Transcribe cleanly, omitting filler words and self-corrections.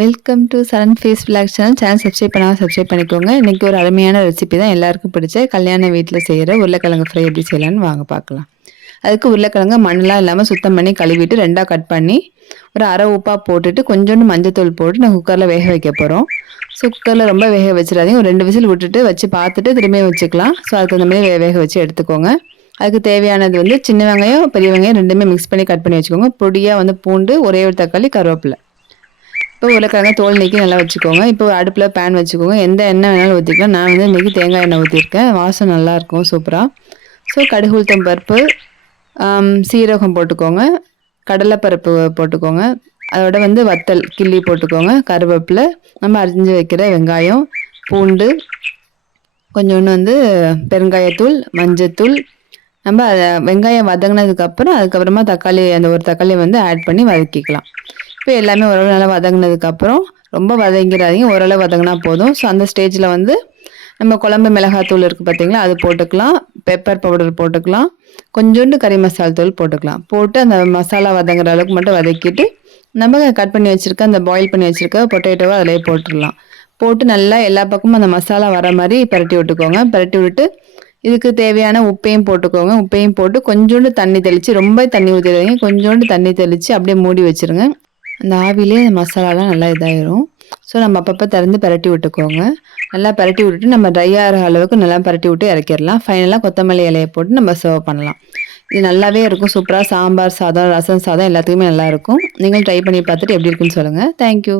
Welcome to Charan face vlog channel subscribe பண்ணாமல் subscribe பண்ணிக்கோங்க. இன்றைக்கி ஒரு அருமையான ரெசிபி தான் எல்லாருக்கும் பிடிச்ச கல்யாண வீட்டில் செய்கிற உருளைக்கிழங்கு ஃப்ரை எப்படி செய்யலான்னு வாங்க பார்க்கலாம். அதுக்கு உருளைக்கிழங்கு மண்ணெலாம் இல்லாமல் சுத்தம் பண்ணி கழுவிட்டு 2ஆக கட் பண்ணி ஒரு அரை உப்பாக போட்டுட்டு கொஞ்சோண்டு மஞ்சத்தூள் போட்டு நான் குக்கரில் வேக வைக்க போகிறோம். ஸோ குக்கரில் ரொம்ப வேக வச்சிடாதீங்க. ஒரு 2 விசில் விட்டுட்டு வச்சு பார்த்துட்டு திரும்பியும் வச்சுக்கலாம். ஸோ அதுக்கு தகுந்த மாதிரி வேக வச்சு எடுத்துக்கோங்க. அதுக்கு தேவையானது வந்து சின்ன வெங்காயம் பெரிய வெங்காயம் ரெண்டுமே மிக்ஸ் பண்ணி கட் பண்ணி வச்சுக்கோங்க. பொடியாக வந்து பூண்டு, ஒரே ஒரு தக்காளி, கருவேப்பிலை. இப்போ உருளைக்கிழங்க தோல் நீக்கி நல்லா வச்சுக்கோங்க. இப்போ அடுப்பில் பேன் வச்சுக்கோங்க. எந்த எண்ணெய் வேணாலும் ஊற்றிக்கலாம். நான் வந்து இன்றைக்கி தேங்காய் எண்ணெய் ஊற்றிருக்கேன். வாசம் நல்லாயிருக்கும் சூப்பராக. ஸோ கடுகு உளுத்தம் பருப்பு, சீரகம் போட்டுக்கோங்க, கடலைப்பருப்பு போட்டுக்கோங்க, அதோட வந்து வத்தல் கிள்ளி போட்டுக்கோங்க, கருவேப்பிலை, நம்ம அரிஞ்சு வைக்கிற வெங்காயம், பூண்டு, கொஞ்சோண்டு வந்து பெருங்காயத்தூள், மஞ்சத்தூள், நம்ம வெங்காயம் வதங்கினதுக்கப்புறம் அதுக்கப்புறமா தக்காளி அந்த ஒரு தக்காளியை வந்து ஆட் பண்ணி வதக்கிக்கலாம். இப்போ எல்லாமே ஓரளவு நல்லா வதங்கினதுக்கப்புறம் ரொம்ப வதங்கிடாதீங்க, ஓரளவு வதங்கினா போதும். ஸோ அந்த ஸ்டேஜில் வந்து நம்ம குழம்பு மிளகாத்தூள் இருக்குது பார்த்தீங்களா, அது போட்டுக்கலாம், பெப்பர் பவுடர் போட்டுக்கலாம், கொஞ்சோண்டு கறி மசால் தூள் போட்டுக்கலாம். போட்டு அந்த மசாலா வதங்குற அளவுக்கு மட்டும் வதக்கிட்டு நம்ம கட் பண்ணி வச்சுருக்க அந்த பாயில் பண்ணி வச்சுருக்க பொட்டேட்டோவை அதிலே போட்டுடலாம். போட்டு நல்லா எல்லா பக்கமும் அந்த மசாலா வர மாதிரி பரட்டி விட்டுக்கோங்க. பரட்டி விட்டு இதுக்கு தேவையான உப்பையும் போட்டுக்கோங்க. உப்பையும் போட்டு கொஞ்சோண்டு தண்ணி தெளித்து, ரொம்ப தண்ணி ஊற்றிடுவீங்க, கொஞ்சோண்டு தண்ணி தெளித்து அப்படியே மூடி வச்சுருங்க. அந்த ஆவிலே அந்த மசாலாலாம் நல்லா இதாயிரும். ஸோ நம்ம அப்பப்போ திறந்து பரட்டி விட்டுக்கோங்க. நல்லா பரட்டி விட்டுட்டு நம்ம ட்ரை ஆகிற அளவுக்கு நல்லா பரட்டி விட்டு இறக்கிடலாம். ஃபைனலாக கொத்தமல்லி இலையை போட்டு நம்ம சர்வ் பண்ணலாம். இது நல்லாவே இருக்கும். சூப்பராக சாம்பார் சாதம், ரசம் சாதம் எல்லாத்துக்குமே நல்லாயிருக்கும். நீங்களும் ட்ரை பண்ணி பார்த்துட்டு எப்படி இருக்குன்னு சொல்லுங்கள். தேங்க்யூ.